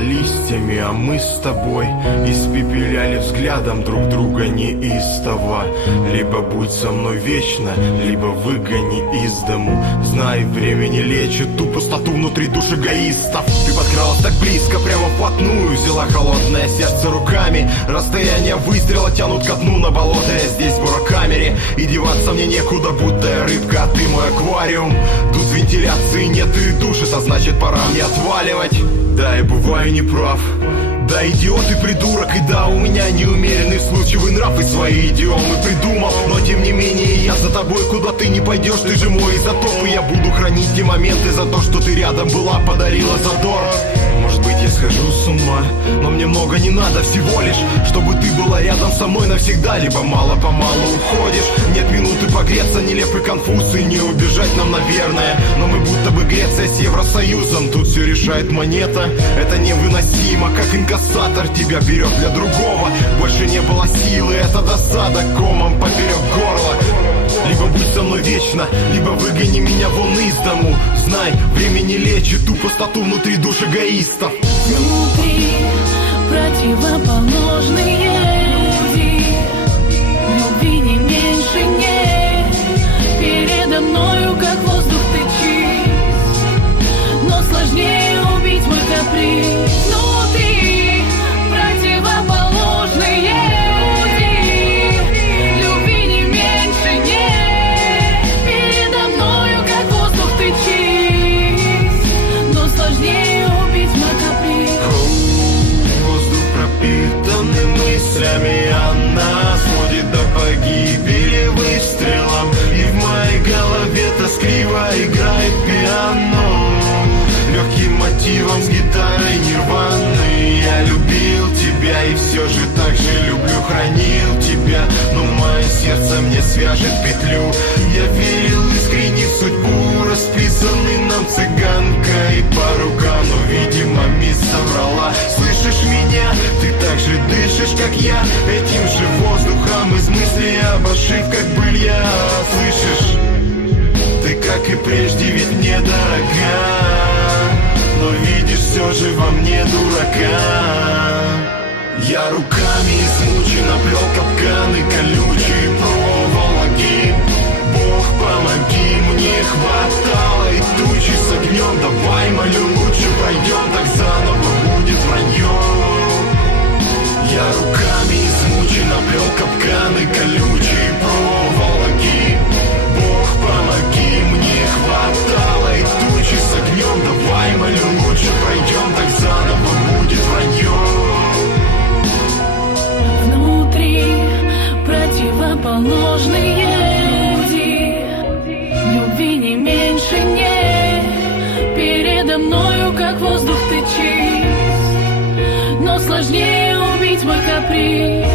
листьями, а мы с тобой испепеляли взглядом друг друга неистово. Либо будь со мной вечно, либо выгони из дому. Знай, время не лечит ту пустоту внутри душ эгоистов. Ты подкралась так близко, прямо вплотную, взяла холодное сердце руками. Расстояние выстрела тянут ко дну на болото. Я здесь в буракамере, и деваться мне некуда, будто я рыбка, а ты мой аквариум. Тут вентиляции нет и душ, это значит пора мне отваливать. Да, я бываю неправ, да, идиот и придурок, и да, у меня неумеренный вспыльчивый нрав и свои идиомы придумал. Но тем не менее я за тобой, куда ты не пойдешь, ты же мой изотоп. И я буду хранить те моменты за то, что ты рядом была, подарила задор. Может быть, я схожу с ума, но мне много не надо, всего лишь чтобы ты была рядом со мной навсегда. Либо мало-помалу уходишь, нет минуты погреться, нелепый конфуз и не убежать нам, наверное. Но мы будто бы Греция с Евросоюзом, тут все решает монета. Это невыносимо, как инкассатор тебя берет для другого. Больше не было силы, это досада комом поперек горла. Либо будь со мной вечно, либо выгони меня вон из дому. Знай, время не лечит ту пустоту внутри душ эгоистов. Внутри противоположные люди, любви не меньше нет. Передо мною, как воздух, ты чист, но сложнее убить мой каприз. Внутри противоположные люди, любви не меньше нет. Передо мною, как воздух, ты чист, но сложнее убить мой каприз. Воздух пропитанный мыслями о нас сводит до погибели выстрелом. И в моей голове тоскливо играет пиано легким мотивом с гитарой нирваны. Я любил тебя и все же так же люблю, хранил тебя, но мое сердце мне свяжет петлю. Я верил искренне в судьбу, расписанный нам цыганка и по рукам, но, видимо, мисс соврала. Слышишь меня? Ты так же дышишь, как я, этим же воздухом из мыслей об ошибках былья. Слышишь? Ты, как и прежде, ведь мне дорога, но видишь все же во мне дурака. Я руками измученно плел капканы колючие проволоки. Бог, помоги, мне хватало и тучи с огнем. Давай, молю, лучше пройдем, так заново будет вранье. Я руками измученно плел капканы колючие проволоки. Бог, помоги, мне хватало и тучи с огнем. Давай, молю, лучше пройдем, так заново будет вранье. Внутри противоположные люди, любви не меньше нет. Передо мною, как воздух, ты чист, но сложнее убить мой каприз.